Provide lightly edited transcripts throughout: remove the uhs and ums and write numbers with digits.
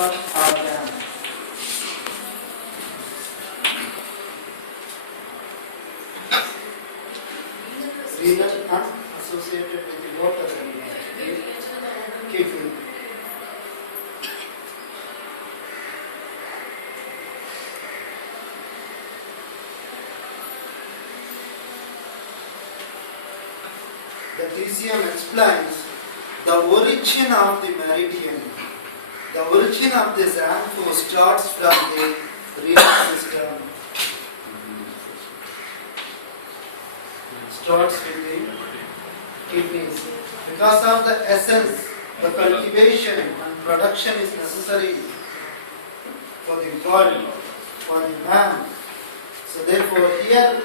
renal organ. Renal and associated with the water and kidney. The TCM explains the origin of the meridian. The origin of this AMPHO starts from the renal system. Starts with the kidneys. Because of the essence, the cultivation and production is necessary for the body, for the man. So therefore here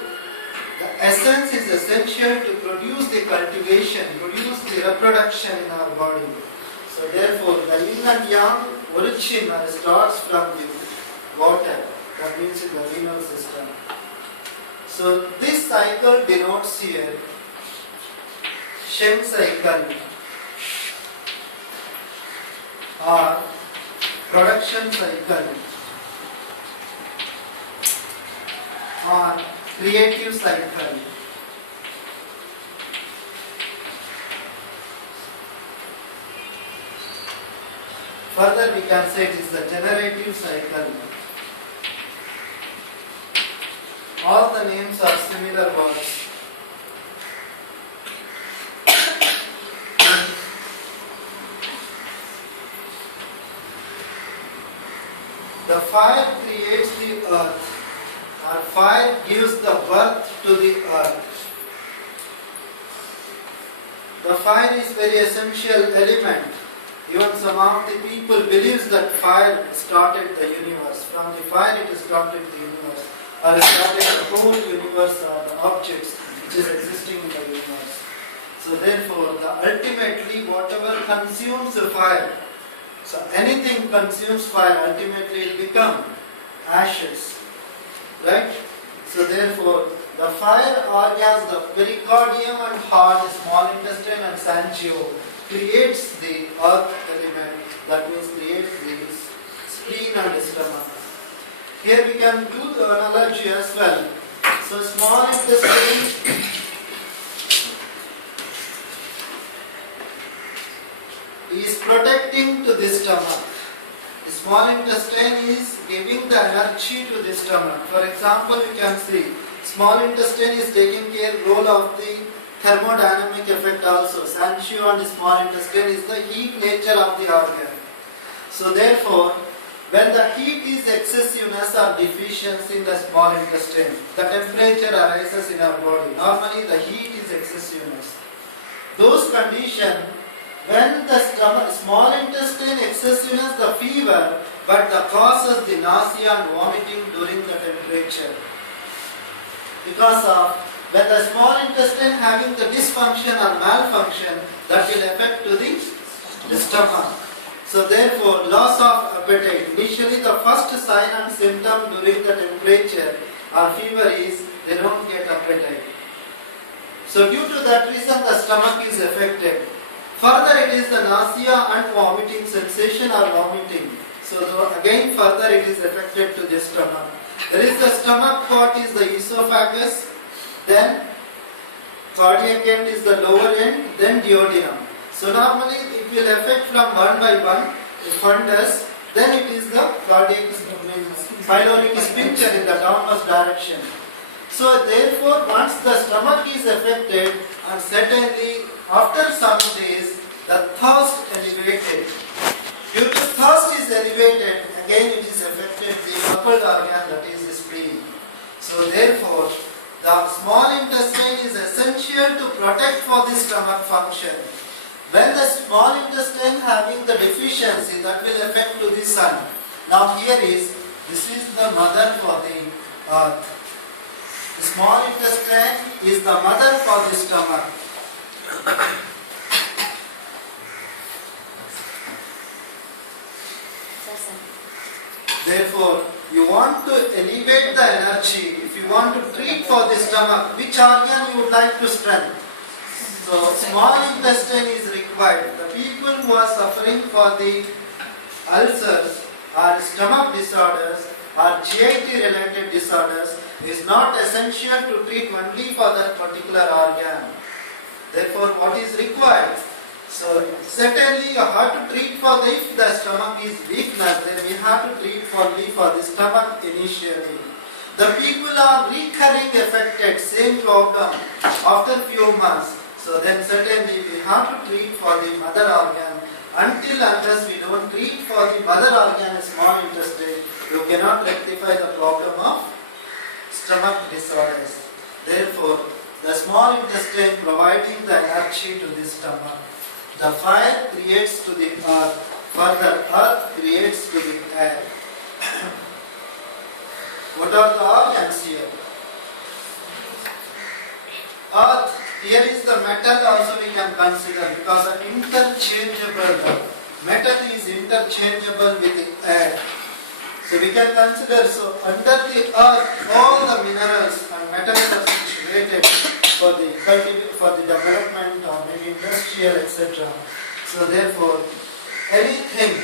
the essence is essential to produce the cultivation, produce the reproduction in our body. So therefore the yin and yang origin starts from the water, that means in the renal system. So this cycle denotes here Shem cycle or production cycle or creative cycle. Further we can say it is the generative cycle. All the names are similar words. The fire creates the earth, or fire gives the birth to the earth. The fire is very essential element. Even some of the people believes that fire started the universe. From the fire it started the universe, or started the whole universe or the objects which is existing in the universe. So therefore, ultimately whatever consumes the fire, so anything consumes fire, ultimately it becomes ashes. Right? So therefore, the fire organs, the pericardium and heart, small intestine and sanguine creates the earth element, that means creates the spleen and stomach. Here we can do the analogy as well. So small intestine is protecting to the stomach. The small intestine is giving the energy to the stomach. For example, you can see small intestine is taking care role of the thermodynamic effect also. Sanguine and small intestine is the heat nature of the organ. So therefore, when the heat is excessiveness or deficiency in the small intestine, the temperature arises in our body. Normally the heat is excessiveness. Those conditions, when the small intestine excessiveness, the fever, but the causes the nausea and vomiting during the temperature. Because of when the small intestine having the dysfunction or malfunction, that will affect to the stomach. So therefore, loss of appetite. Initially the first sign and symptom during the temperature or fever is they don't get appetite. So due to that reason the stomach is affected. Further it is the nausea and vomiting sensation or vomiting. So again further it is affected to the stomach. There is the stomach part is the esophagus, then cardiac end is the lower end, then duodenum. So normally it will affect from one by one. If one does, then it is the cardiac pyloric sphincter in the downwards direction. So therefore once the stomach is affected, and certainly after some days the thirst elevated. Due to thirst is elevated, again it is affected the coupled organ, that is the spleen. So therefore the small intestine is essential to protect for the stomach function. When the small intestine having the deficiency, that will affect to the sun. Now here is, this is the mother for the earth. The small intestine is the mother for the stomach. Therefore, you want to elevate the energy. If you want to treat for the stomach, which organ you would like to strengthen? So, small intestine is required. The people who are suffering for the ulcers, or stomach disorders or GIT related disorders is not essential to treat only for that particular organ. Therefore, what is required? So, certainly you have to treat for if the stomach is weakness, then we have to treat only for the stomach initially. The people are recurring affected, same problem after few months. So then certainly we have to treat for the mother organ. Until unless we don't treat for the mother organ, small intestine, you cannot rectify the problem of stomach disorders. Therefore, the small intestine providing the energy to the stomach. The fire creates to the earth, further earth creates to the air. What are the organs here? Earth, here is the metal also we can consider because interchangeable. Metal is interchangeable with the air. So we can consider, so under the earth, all the minerals and metals are situated for the development or maybe industrial, etc. So therefore, anything,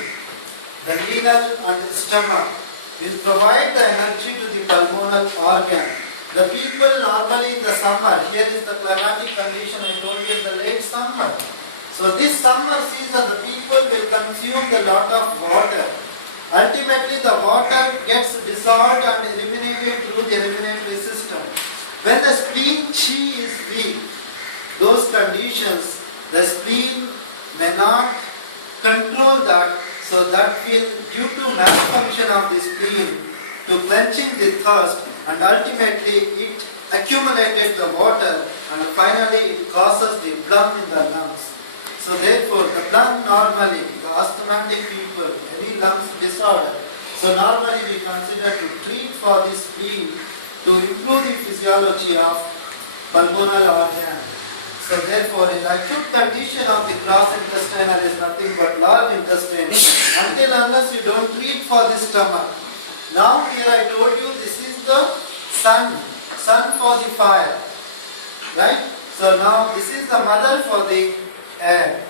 the renal and the stomach will provide the energy to the pulmonal organ. The people normally in the summer, here is the climatic condition I told you in the late summer. So this summer season the people will consume a lot of water. Ultimately the water gets dissolved and eliminated through the eliminatory system. When the spleen chi is weak, those conditions, the spleen may not control that. So that will, due to malfunction of the spleen, to quenching the thirst, and ultimately it accumulated the water and finally it causes the phlegm in the lungs. So therefore the phlegm normally, the asthmatic people, any lungs disorder, so normally we consider to treat for the spleen to improve the physiology of pulmonal organ. So therefore, in the acute condition of the cross-intestinal is nothing but large intestine until unless you don't treat for the stomach. Now here I told you this is the sun for the fire, right? So now this is the mother for the air.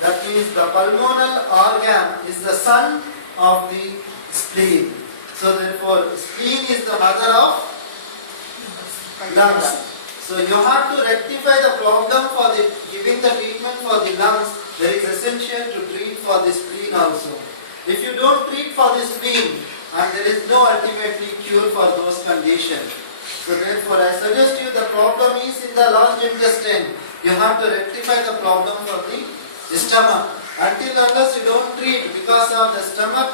That means the pulmonal organ is the son of the spleen. So therefore, spleen is the mother of lungs. So you have to rectify the problem for the giving the treatment for the lungs. There is essential to treat for the spleen also. If you don't treat for the spleen, and there is no ultimately cure for those conditions. So therefore, I suggest you the problem is in the large intestine. You have to rectify the problem for the stomach. Until unless you don't treat, because of the stomach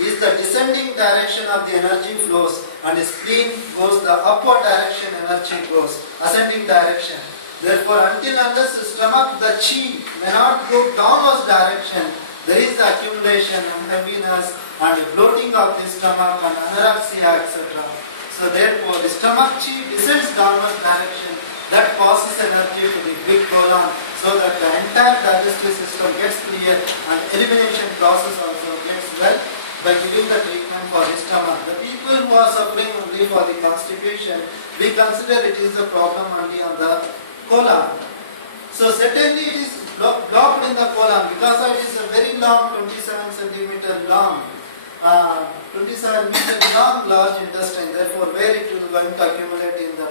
is the descending direction of the energy flows, and the spleen goes the upward direction, energy goes ascending direction. Therefore, until unless the stomach, the chi may not go downwards direction, there is the accumulation and heaviness and bloating of the stomach and anorexia, etc. So therefore, the stomach chi descends downwards direction, that passes energy to the big colon, so that the entire digestive system gets clear and elimination process also gets well by giving the treatment for the stomach. The people who are suffering only for the constipation, we consider it is a problem only on the colon. So certainly it is blocked in the colon because it is a very long, 27 centimeter long, 27 meter long large intestine. Therefore, where it will going to accumulate in the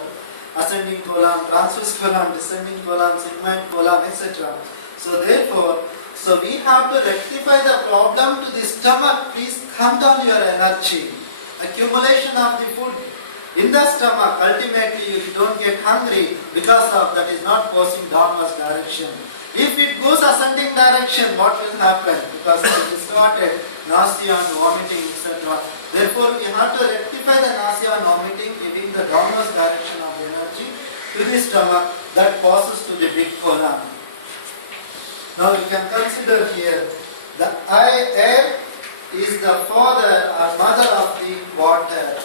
ascending colon, transverse colon, descending colon, sigmoid colon, etc. So therefore, so we have to rectify the problem to the stomach. Please calm down your energy. Accumulation of the food in the stomach, ultimately you don't get hungry because of that is not passing downwards direction. If it goes ascending direction, what will happen? Because it is started nausea and vomiting, etc. Therefore, we have to rectify the nausea and vomiting, giving the downwards direction of the energy to the stomach that passes to the big colon. Now you can consider here the air is the father or mother of the water.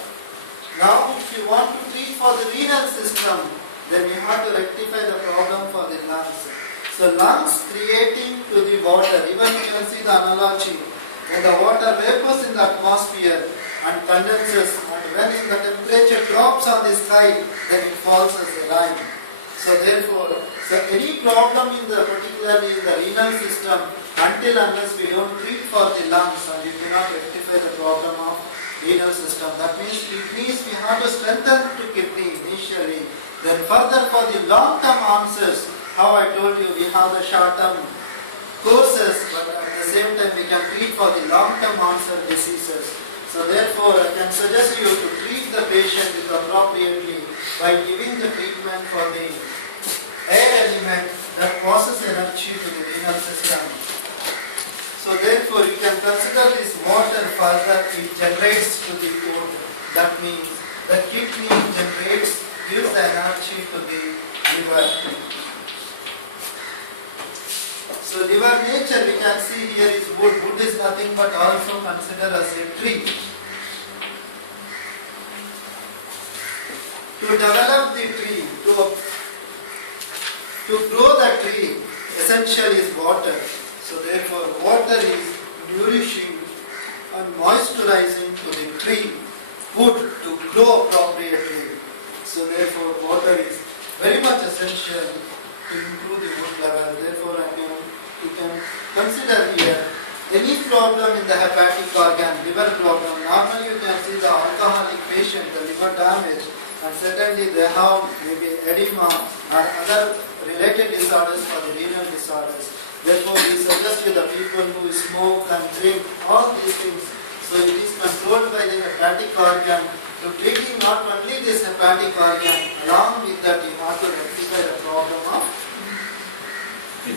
Now if you want to treat for the renal system, then you have to rectify the problem for the lungs. So lungs creating to the water, even you can see the analogy. When the water vapors in the atmosphere and condenses, and when the temperature drops on the sky, then it falls as a rain. So therefore, so any problem in the particularly in the renal system, until unless we don't treat for the lungs and you cannot rectify renal system. That means kidneys, we have to strengthen to kidney initially. Then further for the long-term answers, how I told you, we have the short-term courses, but at the same time we can treat for the long-term answer diseases. So therefore, I can suggest you to treat the patient appropriately by giving the treatment for the air element that passes energy to the renal system. So therefore, you can consider this water further, it generates to the food. That means the kidney gives the energy to the liver. So liver nature, we can see here is wood. Wood is nothing but also considered as a tree. To develop the tree, to grow the tree, essential is water. So therefore, water is nourishing and moisturizing to the tree, wood to grow appropriately. So therefore, water is very much essential to improve the wood level. Therefore, you can consider here any problem in the hepatic organ, liver problem. Normally you can see the alcoholic patient, the liver damage, and certainly they have maybe edema or other related disorders for the renal disorders. Therefore, we suggest to the people who smoke and drink all these things. So it is controlled by the hepatic organ. To treating not only this hepatic organ, along with that you have to rectify the problem of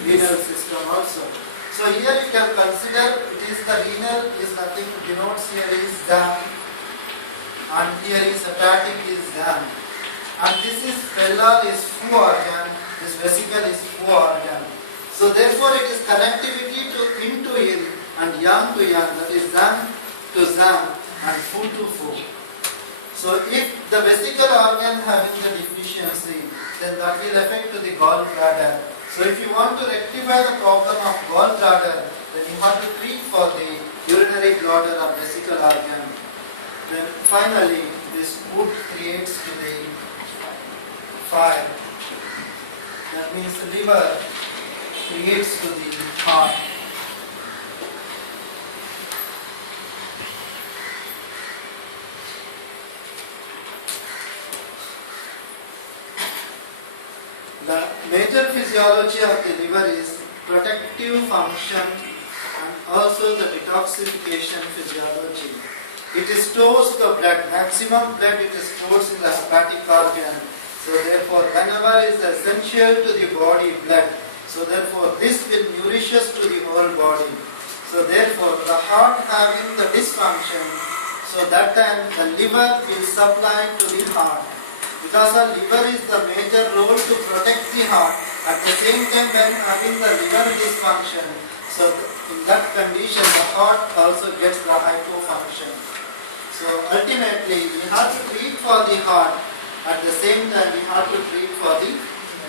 renal system also. So here you can consider it is the renal is nothing, denotes here is dam, and here is hepatic is dam, and this is pellar is foo organ, this vesicle is foo organ. So therefore it is connectivity to yin to yin and yang to yang, that is zam to zam and foo to foo. So if the vesicle organ having the deficiency, then that will affect to the gallbladder. So if you want to rectify the problem of gallbladder, then you have to treat for the urinary bladder or vesicle organ. Then finally, this wood creates to the fire. That means the liver creates to the heart. The major physiology of the liver is protective function and also the detoxification physiology. It stores the blood, maximum blood it stores in the hepatic organ. So therefore, whenever is essential to the body blood, so therefore this will nourish us to the whole body. So therefore, the heart having the dysfunction, so that time the liver will supply to the heart. Because the liver is the major role to protect the heart. At the same time, when having the liver dysfunction, so in that condition, the heart also gets the hypofunction. So ultimately, we have to treat for the heart. At the same time, we have to treat for the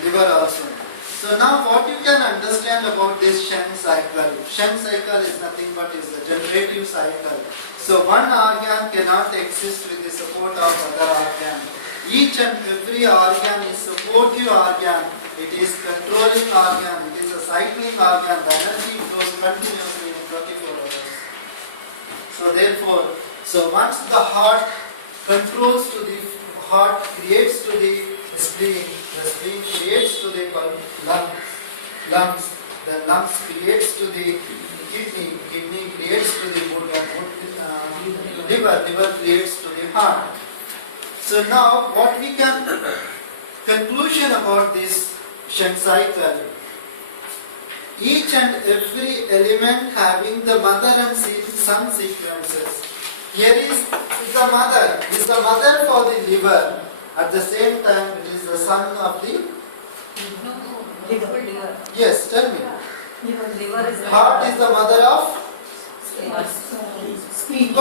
liver also. So now, what you can understand about this Shen cycle? Shen cycle is nothing but is a generative cycle. So one organ cannot exist with the support of other organ. Each and every organ is supportive organ. It is controlling organ. It is a cycling organ. The energy flows continuously in 24 hours. So therefore, once the heart controls to the heart, creates to the spleen creates to the lungs, the lungs creates to the kidney creates to the liver creates to the heart. So now what we can conclusion about this Shen cycle, each and every element having the mother and son sequences. Here is the mother for the liver. At the same time, it is the son of the liver. Yes, tell me. Liver is Heart is the mother of spleen.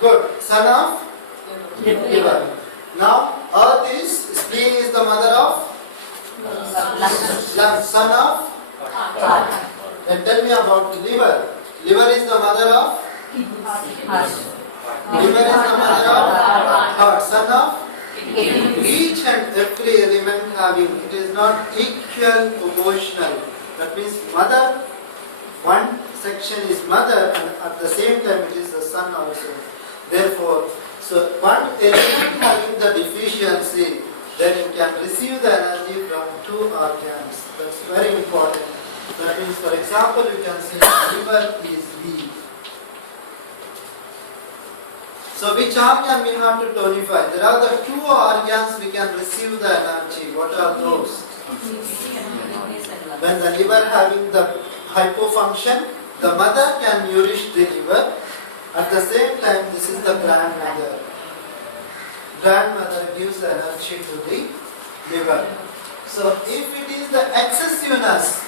Good. Son of liver. Now, earth is spleen is the mother of lungs. Son of Heart. Then tell me about the liver. Liver is the mother of liver is the mother of heart. Son of each and every element having, it is not equal proportional. That means mother, one section is mother and at the same time it is the son also. Therefore, So one element having the deficiency, then you can receive the energy from two organs. That's very important. That means, for example, you can say liver is weak. So which organ we have to tonify? There are the two organs we can receive the energy. What are those? When the liver having the hypofunction, the mother can nourish the liver. At the same time, this is the grandmother. Grandmother gives the energy to the liver. So if it is the excessiveness,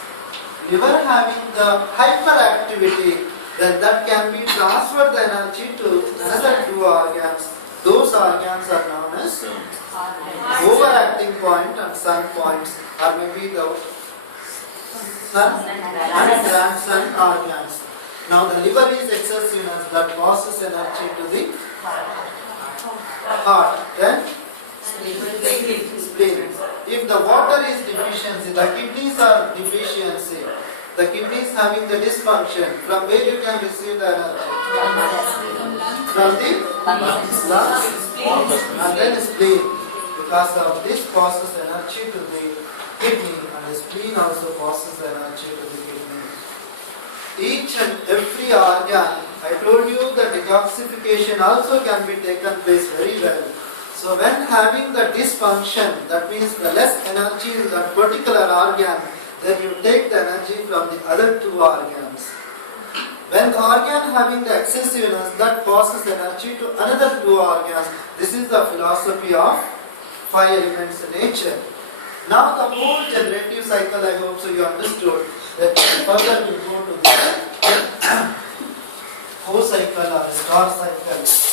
liver having the hyperactivity, then that can be transferred the energy to another two organs. Those organs are known as overacting point and sun points, or maybe the son and grandson organs. Now the liver is excessiveness that passes energy to the heart. Then spleen. If the water is deficiency, the kidneys are deficiency. The kidneys having the dysfunction, from where you can receive the energy? From the lungs and then spleen. Because of this passes energy to the kidney, and the spleen also passes energy to the kidney. Each and every organ, I told you the detoxification also can be taken place very well. So when having the dysfunction, that means the less energy in that particular organ, then you take the energy from the other two organs. When the organ having the excessiveness, that passes energy to another two organs. This is the philosophy of 5 elements nature. Now the whole generative cycle, I hope so you understood. That further we go to the whole cycle or star cycle.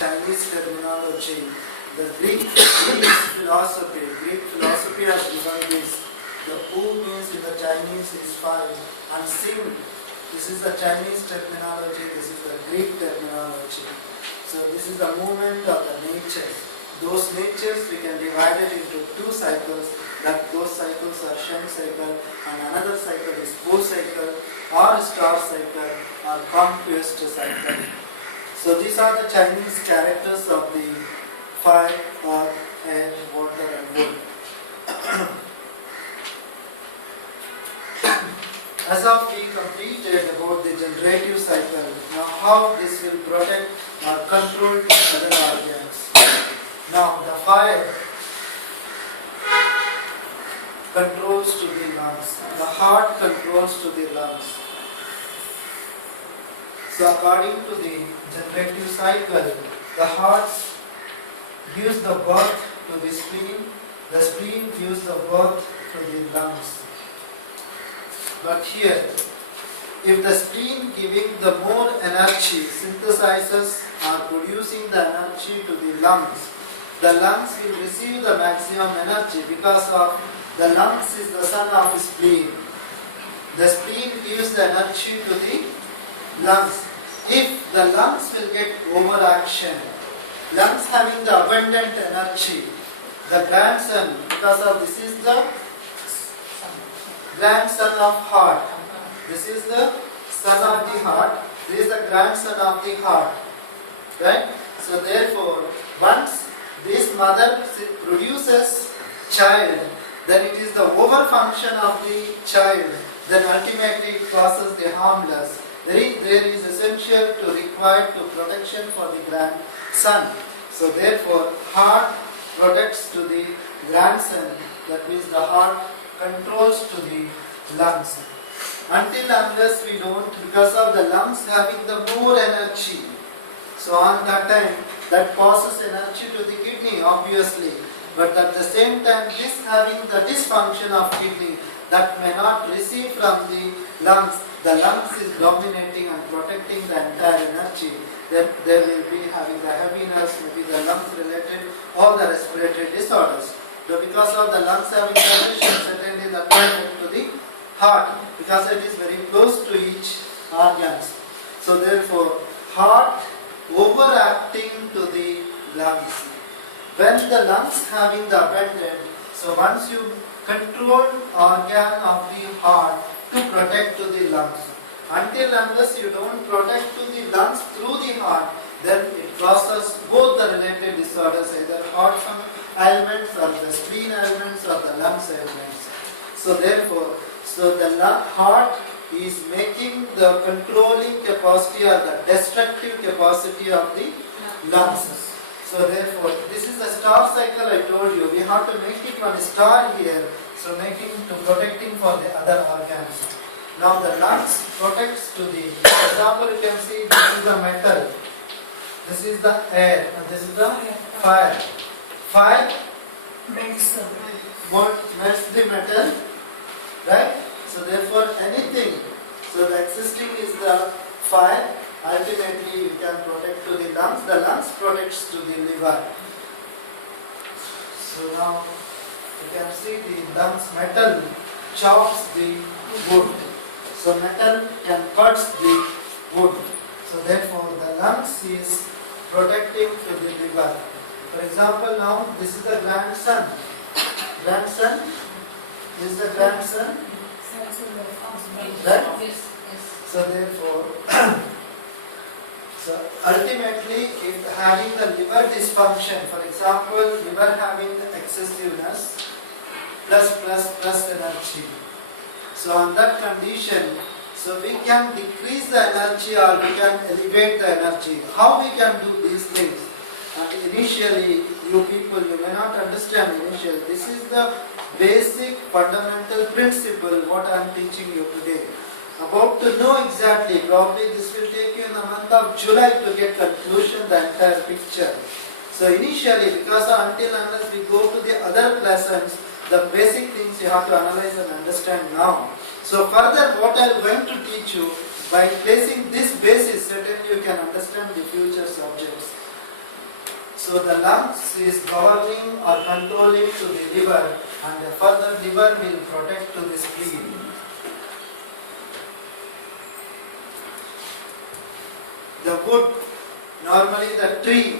Chinese terminology, the Greek philosophy. Greek philosophy has given this. The U means in the Chinese is 5, and Sing, this is the Chinese terminology, this is the Greek terminology. So this is the movement of the nature. Those natures we can divide it into 2 cycles. That those cycles are Shen cycle, and another cycle is bull cycle, or star cycle, or conquest cycle. So these are the Chinese characters of the fire, earth, air, water and wood. As of we completed about the generative cycle, now how this will protect or control the other organs. Now the fire controls to the lungs, the heart controls to the lungs. So according to the generative cycle, the heart gives the birth to the spleen gives the birth to the lungs. But here, if the spleen giving the more energy synthesizes or producing the energy to the lungs. The lungs will receive the maximum energy because of the lungs is the son of spleen. The spleen gives the energy to the lungs. If the lungs will get overaction, lungs having the abundant energy, the grandson, because of this is the grandson of heart. This is the son of the heart. This is the grandson of the heart. Right? So therefore, once this mother produces child, then it is the overfunction of the child. Then ultimately it causes the harmless. There is essential to require to protection for the grandson. So therefore, heart protects to the grandson. That means the heart controls to the lungs. Until unless we don't, because of the lungs having the more energy. So on that time, that passes energy to the kidney, obviously. But at the same time, this having the dysfunction of kidney, that may not receive from the lungs. The lungs is dominating and protecting the entire energy. Then there will be having the heaviness, maybe the lungs related, all the respiratory disorders. So because of the lungs having condition, certainly that will affect to the heart, because it is very close to each organs. So therefore, heart overacting to the lungs. When the lungs having the abundant, so once you control organ of the heart to protect to the lungs. Until unless you don't protect to the lungs through the heart, then it causes both the related disorders, either heart ailments or the spleen ailments or the lungs ailments. So therefore, the heart is making the controlling capacity or the destructive capacity of the lungs. So therefore, this is the star cycle I told you. We have to make it one star here. So making to protecting for the other organs. Now the lungs protects to the, for example, you can see this is the metal. This is the air and this is the fire. Fire melts the metal, right? So therefore anything, so the existing is the fire, ultimately you can protect to the lungs protects to the liver. So now you can see the lungs, metal chops the wood. So metal can cut the wood. So therefore the lungs is protecting to the liver. For example, now this is the grandson. Grandson is the grandson. Right? So therefore, so ultimately, if having the liver dysfunction, for example, liver having excessiveness, plus energy. So on that condition, so we can decrease the energy or we can elevate the energy. How we can do these things? Initially, you people, you may not understand initially. This is the basic fundamental principle what I am teaching you today. About to know exactly, probably this will take you in the month of July to get conclusion, the entire picture. So initially, because until unless we go to the other lessons, the basic things you have to analyze and understand now. So further, what I am going to teach you, by placing this basis, certainly you can understand the future subjects. So the lungs is governing or controlling to the liver, and the further liver will protect to the spleen. The wood, normally the tree,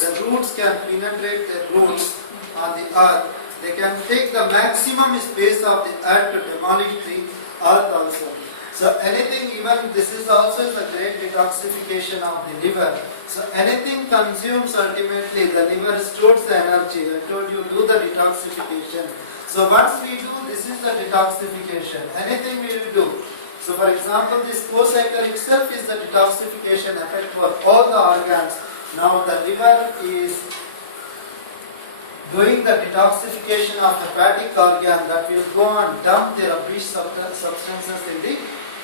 the roots can penetrate the roots on the earth. They can take the maximum space of the earth to demolish the earth also. So anything, even this is also a great detoxification of the liver. So anything consumes ultimately, the liver stores the energy. I told you, do the detoxification. So once we do, this is the detoxification. Anything we will do. So for example, this co-cycle itself is the detoxification effect for all the organs. Now the liver is doing the detoxification of the hepatic organ, that will go and dump the rubbish substances in the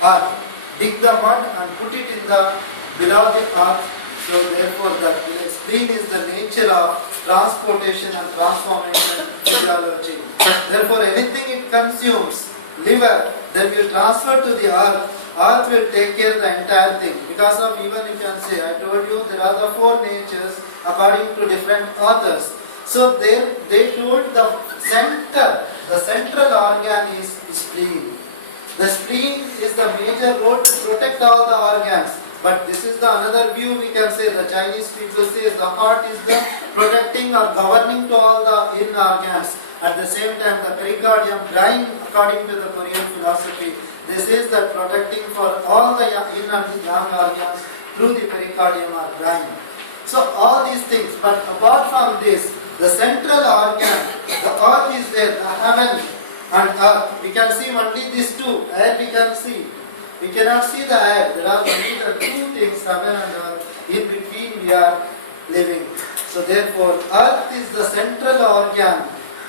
earth. Dig the mud and put it in the below the earth. So therefore the spleen is the nature of transportation and transformation physiology. Therefore anything it consumes, liver, then will transfer to the earth, Earth will take care of the entire thing. Because of, even you can say, I told you there are the four natures according to different authors. So they told the central organ is spleen. The spleen is the major role to protect all the organs. But this is the another view we can say. The Chinese people say the heart is the protecting or governing to all the in organs. At the same time, the pericardium brain, according to the Korean philosophy, this is the protecting for all the in and young organs through the pericardium or brain. So all these things. But apart from this, the central organ, the earth is there, the heaven and earth. We can see only these two. Air we can see. We cannot see the air. There are only the two things, heaven and earth. In between we are living. So therefore, earth is the central organ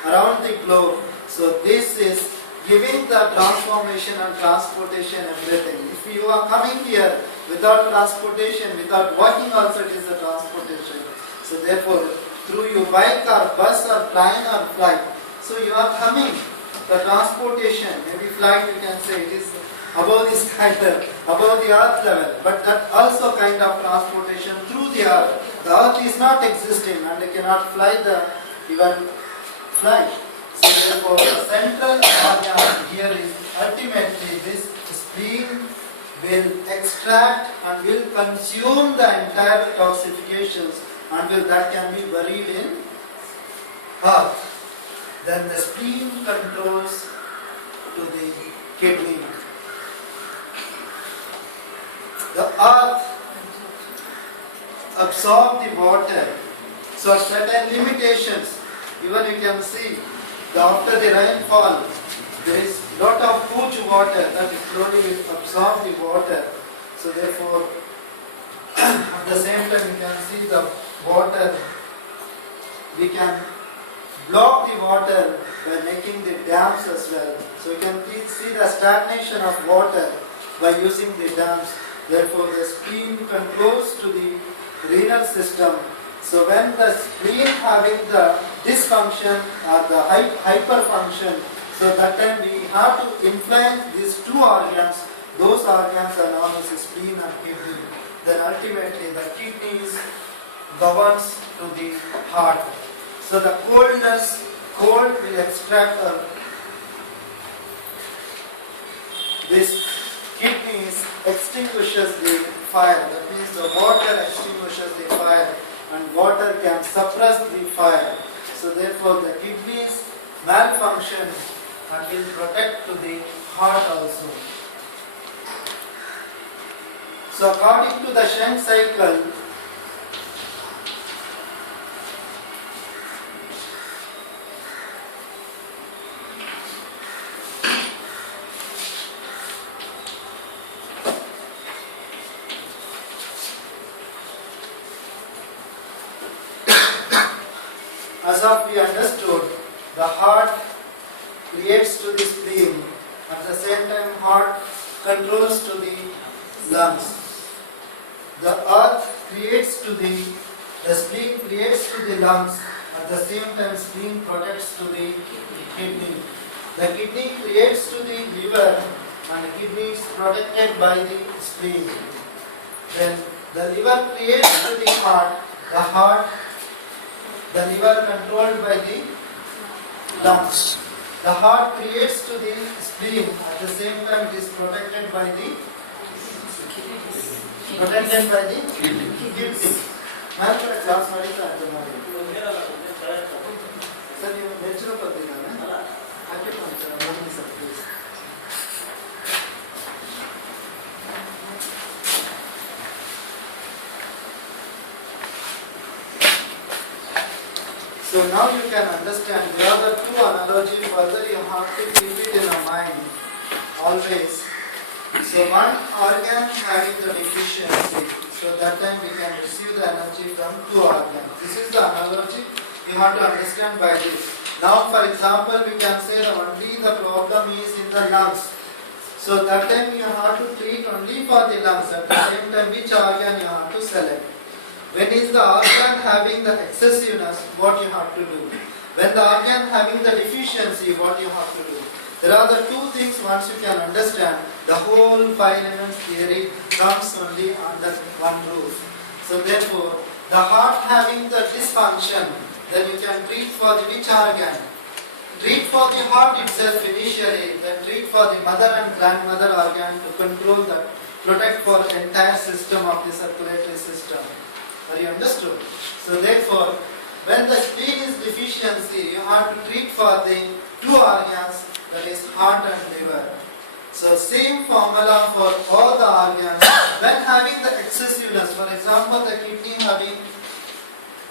around the globe. So this is giving the transformation and transportation, everything. If you are coming here without transportation, without walking also it is a transportation. So therefore, through your bike or bus or plane or flight, so you are coming, the transportation, maybe flight you can say it is above this kind of, above the earth level, but that also kind of transportation through the earth. The earth is not existing and they cannot fly even fly. So therefore the central organ here is ultimately this spleen will extract and will consume the entire toxifications and that can be buried in earth. Then the spleen controls to the kidney. The earth absorbs the water. So certain limitations, even you can see, after the rainfall, there is lot of huge water that slowly will absorb the water. So therefore, at the same time you can see the water, we can block the water by making the dams as well. So you can see the stagnation of water by using the dams. Therefore the spleen controls to the renal system. So when the spleen having the dysfunction or the hyperfunction, so that time we have to influence these two organs. Those organs are known as spleen and kidney. Then ultimately the kidneys governs to the heart. So the cold will extract this kidneys extinguishes the fire. That means the water extinguishes the fire and water can suppress the fire. So therefore the kidneys malfunction and will protect to the heart also. So according to the Shen cycle, as of we understood, the heart creates to the spleen, at the same time heart controls to the lungs. The earth creates to the spleen creates to the lungs, at the same time spleen protects to the kidney. The kidney creates to the liver and the kidney is protected by the spleen. Then the liver creates to the heart, the liver controlled by the lungs. The heart creates to the spleen, at the same time it is protected by the kidney. मैं तो class में ही था तुम्हारे sir ये natural कर देना ना आगे पहुंचा बोल नहीं सकते So now you can understand there are the two analogies further you have to keep it in your mind always. So one organ having the deficiency, so that time we can receive the energy from two organs. This is the analogy you have to understand by this. Now for example we can say that only the problem is in the lungs. So that time you have to treat only for the lungs. At the same time which organ you have to select. When is the organ having the excessiveness, what you have to do? When the organ having the deficiency, what you have to do? There are the two things once you can understand, the whole five elements theory comes only under one roof. So therefore, the heart having the dysfunction, then you can treat for the which organ? Treat for the heart itself initially, then treat for the mother and grandmother organ to control that, protect for the entire system of the circulatory system. Are you understood? So therefore, when the spleen is deficiency, you have to treat for the two organs, that is heart and liver. So same formula for all the organs. When having the excessiveness, for example, the kidney having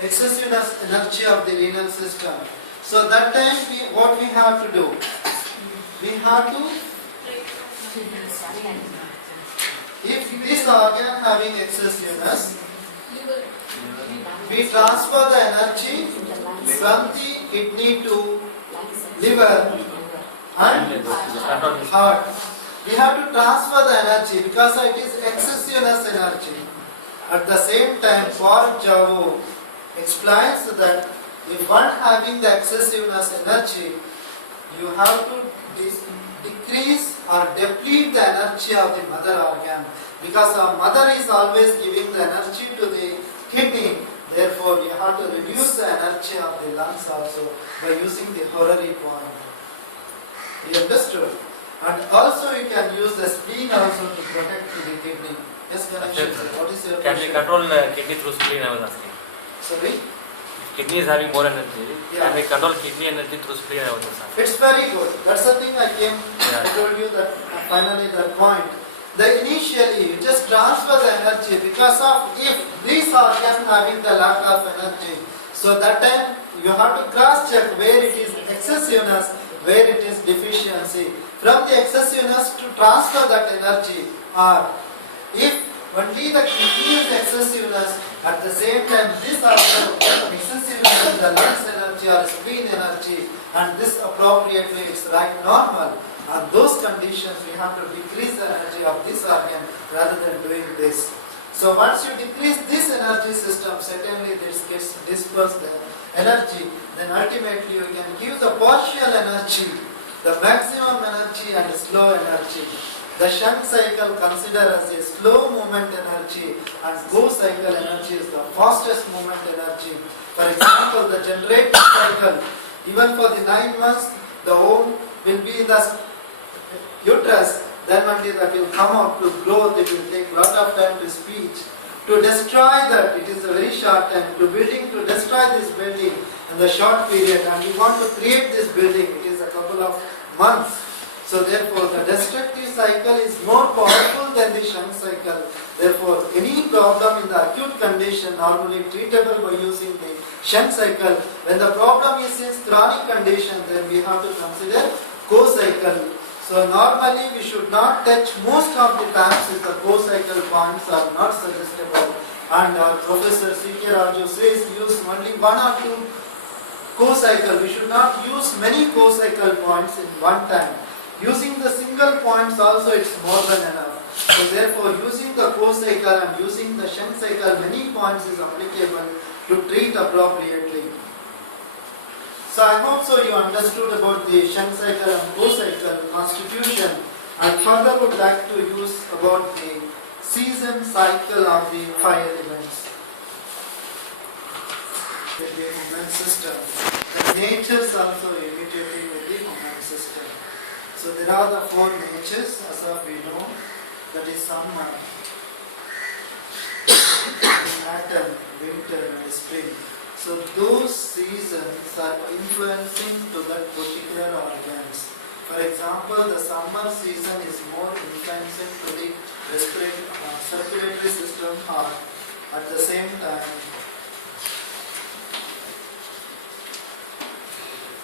excessiveness energy of the renal system. So that time what we have to do? We have to, if this organ having excessiveness, we transfer the energy from the kidney to liver and heart. We have to transfer the energy because it is excessiveness energy. At the same time, Prof. Javo explains that if one having the excessiveness energy, you have to decrease or deplete the energy of the mother organ, because our mother is always giving the energy to the kidney. Therefore, we have to reduce the energy of the lungs also by using the horary point. You understood? And also you can use the spleen also to protect the kidney. Yes, Ganesh, what is your Can we question? control kidney through spleen? I was asking. Sorry? Kidney is having more energy. Yeah. Can we control kidney energy through spleen? I was just asking. It's very good. That's the thing I told you that finally that point. That initially you just transfer the energy because of if these organs having the lack of energy. So that time you have to cross check where it is excessiveness, where it is deficiency. From the excessiveness to transfer that energy, or if only the kidney is excessiveness, at the same time this also excessiveness in the lungs energy or spleen energy, and this appropriately is right normal. On those conditions we have to decrease the energy of this organ rather than doing this. So once you decrease this energy system, certainly this gets dispersed the energy, then ultimately you can give the partial energy, the maximum energy and slow energy. The shunt cycle considered as a slow movement energy, and go cycle energy is the fastest movement energy. For example, the generating cycle, even for the 9 months, the womb will be in the uterus, then only that will come out to growth. It will take a lot of time to speech. To destroy that, it is a very short time. To destroy this building in the short period, and we want to create this building, it is a couple of months. So therefore, the destructive cycle is more powerful than the shunt cycle. Therefore, any problem in the acute condition normally treatable by using the shunt cycle. When the problem is in chronic condition, then we have to consider co-cycle. So normally we should not touch most of the times if the co-cycle points are not suggestible. And our Professor C.K. Raju says use only 1 or 2 co-cycle. We should not use many co-cycle points in one time. Using the single points also it's more than enough. So therefore using the co-cycle and using the shunt cycle, many points is applicable to treat appropriately. So I hope so you understood about the shunt cycle and co-cycle constitution. I further would like to use about the season cycle of the 5 elements. With the human system. The natures also immediately with the human system. So there are the 4 natures as of we know, that is summer, autumn, winter and spring. So those seasons are influencing to that particular organs. For example, the summer season is more influencing to the circulatory system heart. At the same time,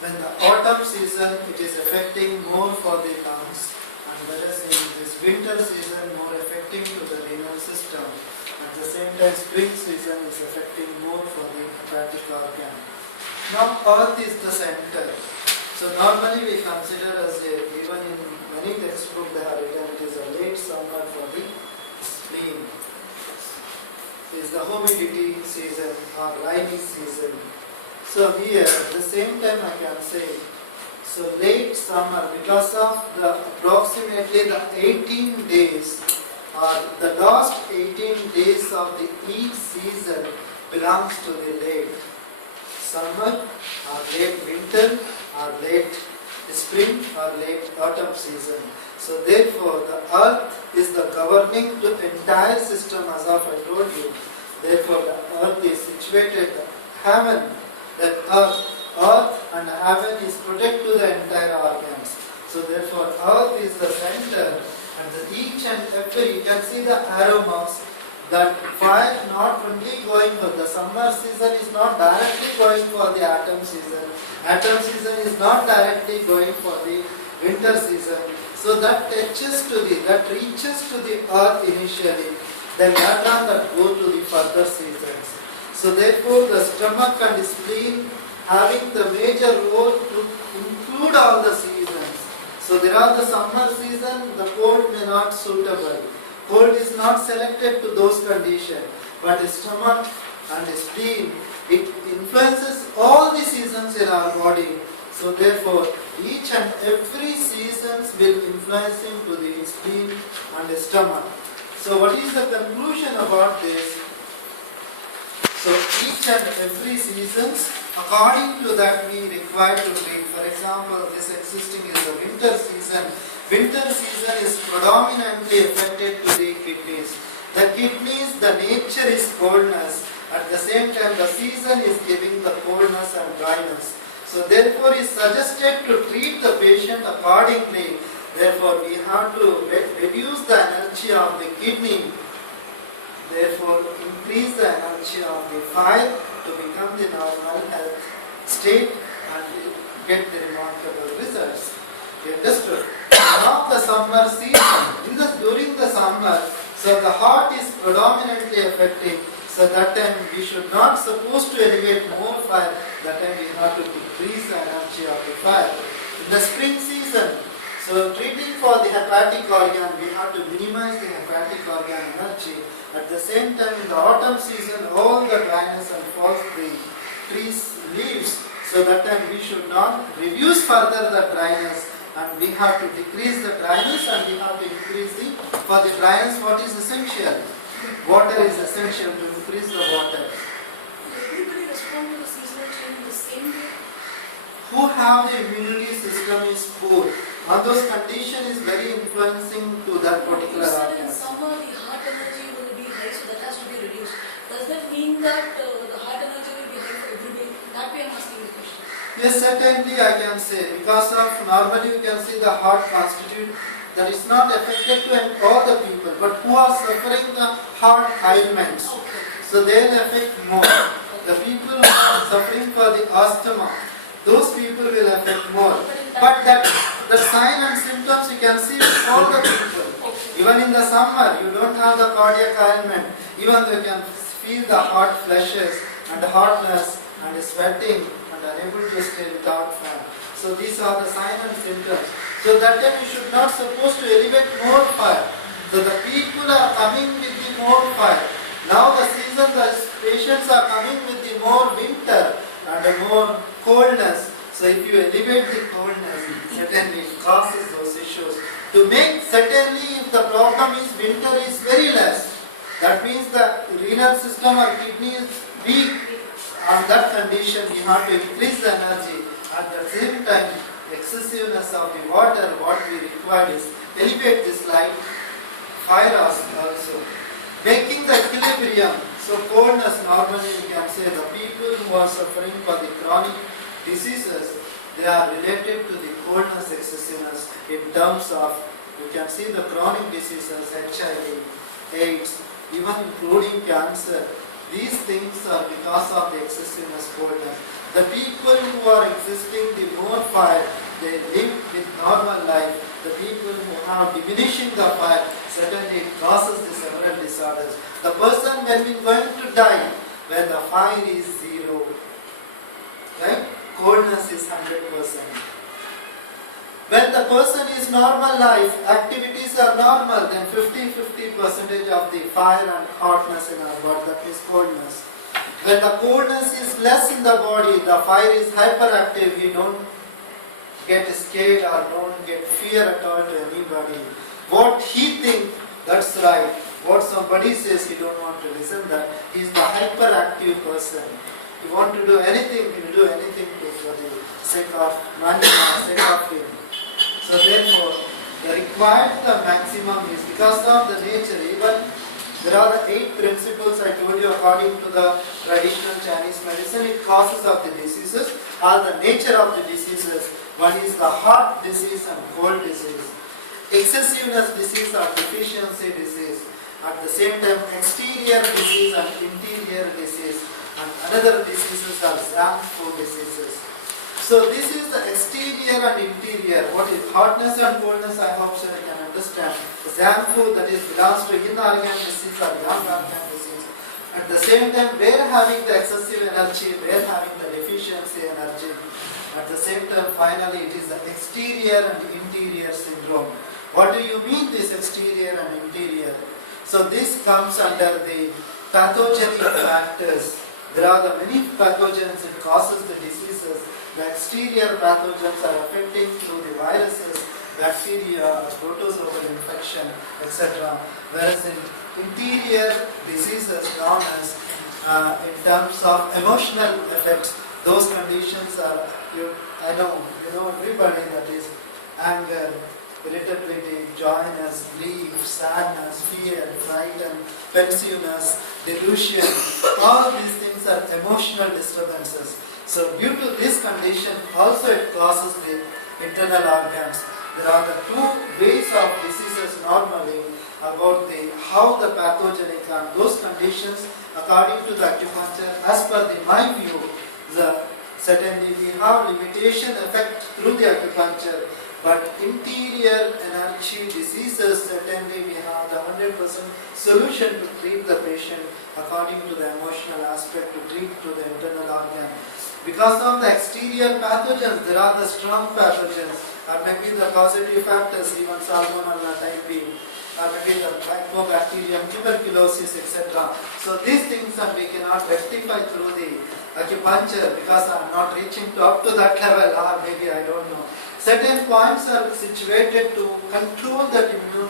when the autumn season, it is affecting more for the lungs, and whereas in this winter season, more affecting to the renal system. At the same time, spring season is affecting more for the hepatic organ. Now, earth is the center. So normally we consider as even in many textbooks they have written it is a late summer for the spleen. It is the humidity season or rainy season. So here at the same time I can say So late summer, because of the approximately the 18 days or the last 18 days of the each season belongs to the late summer or late winter or late spring or late autumn season. So therefore the earth is the governing the entire system, as of I told you. Therefore the earth is situated, heaven, that earth and heaven is protect to the entire organs. So therefore earth is the center, and each and every, you can see the arrow marks, that fire not only going for the summer season is not directly going for the autumn season season is not directly going for the winter season. So that reaches to the earth initially, then later on that go to the further seasons. So therefore the stomach and spleen having the major role to include all the seasons. So there are the summer season, the cold may not suitable. Cold is not selected to those conditions, but the stomach and the spleen, it influences all the seasons in our body. So therefore, each and every seasons will influence into the spleen and the stomach. So what is the conclusion about this? So each and every seasons, according to that we require to treat. For example, this existing is the winter season. Winter season is predominantly affected to the kidneys. The kidneys, the nature is coldness. At the same time, the season is giving the coldness and dryness. So therefore, it is suggested to treat the patient accordingly. Therefore, we have to reduce the energy of the kidney. Therefore, increase the energy of the fire to become the normal health state and get the remarkable results. You understood? Now the summer season, during the summer, so the heart is predominantly affecting. So that time we should not supposed to elevate more fire. That time we have to decrease the energy of the fire. In the spring season, so treating for the hepatic organ, we have to minimize the hepatic organ energy. At the same time, in the autumn season, all the dryness and falls the trees leaves. So that time we should not reduce further the dryness, and we have to decrease the dryness, and we have to increase the, for the dryness what is essential? Water is essential to increase the water. Everybody respond to the seasonal change the same way? Who have the immunity system is poor. On those condition is very influencing to that particular You said in organ. summer the heart energy will be high, so that has to be reduced. Does that mean that the heart energy will be high for every day? That way I'm asking the question. Yes, certainly I can say, because of normally you can see the heart constitute that is not affected to all the people, but who are suffering the heart ailments. Okay. So they will affect more. The people who are suffering for the asthma, those people will affect more. But that the sign and symptoms you can see with all the people. Okay. Even in the summer, you don't have the cardiac ailment. Even you can feel the heart flushes and hotness and sweating and unable to stay without fan. So these are the signs and symptoms. So that time you should not supposed to elevate more fire. So the people are coming with the more fire. Now the season, the patients are coming with the more winter and the more coldness. So if you elevate the coldness, certainly it causes those issues. To make certainly if the problem is winter is very less, that means the renal system or kidney is weak. On that condition, you have to increase the energy. At the same time, excessiveness of the water, what we require is elevate this light, fire also. Making the equilibrium. So coldness, normally you can say the people who are suffering for the chronic diseases, they are related to the coldness excessiveness in terms of, you can see the chronic diseases, HIV, AIDS, even including cancer. These things are because of the excessiveness coldness. The people who are existing the more fire, they live with normal life. The people who have diminishing the fire, certainly it causes the several disorders. The person when we going to die, when the fire is zero, right? Coldness is 100%. When the person is normal life, activities are normal, then 50% of the fire and hotness in our body, that is coldness. When the coldness is less in the body, the fire is hyperactive, we don't get scared or don't get fear at all to anybody. What he thinks, that's right. What somebody says, he don't want to listen that. He is the hyperactive person. He want to do anything, he will do anything for the sake of money or sake of him. So therefore, the required the maximum is because of the nature. Even there are the 8 principles I told you according to the traditional Chinese medicine. It causes of the diseases or the nature of the diseases. One is the heart disease and cold disease. Excessiveness disease or deficiency disease. At the same time, exterior disease and interior disease. And another diseases are harmful diseases. So this is the exterior and interior. What is hotness and coldness? I hope so you can understand. The harmful, that is belongs to inorganic disease or non-organic disease. At the same time, we are having the excessive energy, we are having the deficiency energy. At the same time, finally, it is the exterior and interior syndrome. What do you mean this exterior and interior? So this comes under the pathogenic factors. There are the many pathogens that causes the diseases. The exterior pathogens are affecting through the viruses, bacteria, protozoal infection, etc. Whereas in interior diseases known as in terms of emotional effects, those conditions are, I know, everybody, that is anger, irritability, joyness, grief, sadness, fear, fright, and pensiveness, delusion. All these things are emotional disturbances. So due to this condition, also it causes the internal organs. There are the 2 ways of diseases normally about how the pathogenic and those conditions according to the acupuncture. As per my view, certainly we have limitation effect through the acupuncture. But interior energy diseases, certainly we have the 100% solution to treat the patient according to the emotional aspect, to treat to the internal organ. Because of the exterior pathogens, there are the strong pathogens, or maybe the causative factors, even Salmonella type B, or maybe the Mycobacterium, tuberculosis, etc. So these things we cannot rectify through the acupuncture because I am not reaching up to that level, or maybe I don't know. Certain points are situated to control the immune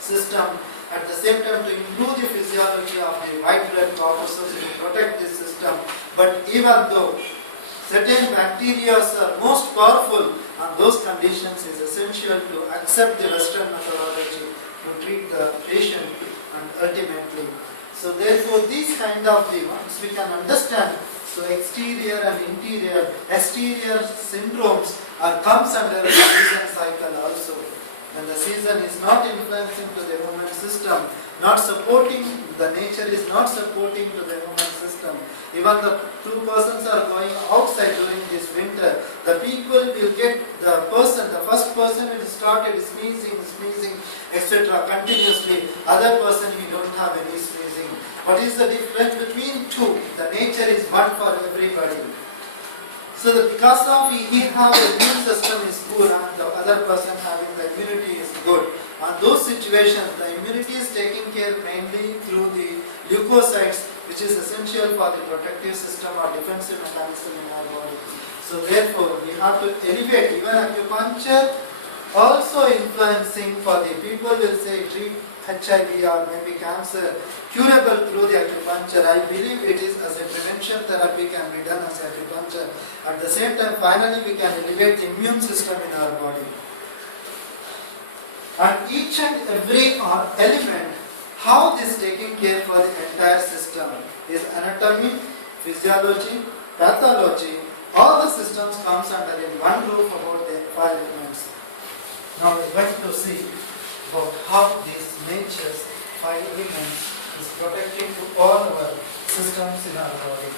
system, at the same time to improve the physiology of the white blood corpuscles to protect the system. But even though certain bacteria are most powerful, and those conditions is essential to accept the Western methodology to treat the patient and ultimately. So therefore these kind of the ones we can understand. So exterior and exterior syndromes comes under the season cycle also. When the season is not influencing to the human system, not supporting, the nature is not supporting to the human system. Even the 2 persons are going outside during this winter, the people will get, the first person will start sneezing, etc. continuously. Other person he don't have any sneezing. What is the difference between 2? The nature is one for everybody. So that because of he have the immune system is good and the other person having the immunity is good. On those situations, the immunity is taken care mainly through the leukocytes, which is essential for the protective system or defensive mechanism in our body. So therefore, we have to elevate. Even acupuncture also influencing for the people will say treat HIV or maybe cancer curable through the acupuncture. I believe it is as a prevention therapy can be done as acupuncture. At the same time, finally we can elevate the immune system in our body. And each and every element, how this taking care for the entire system is anatomy, physiology, pathology. All the systems comes under in one roof about the 5 elements. Now we are going to see about how these nature's 5 elements is protecting to all our systems in our body.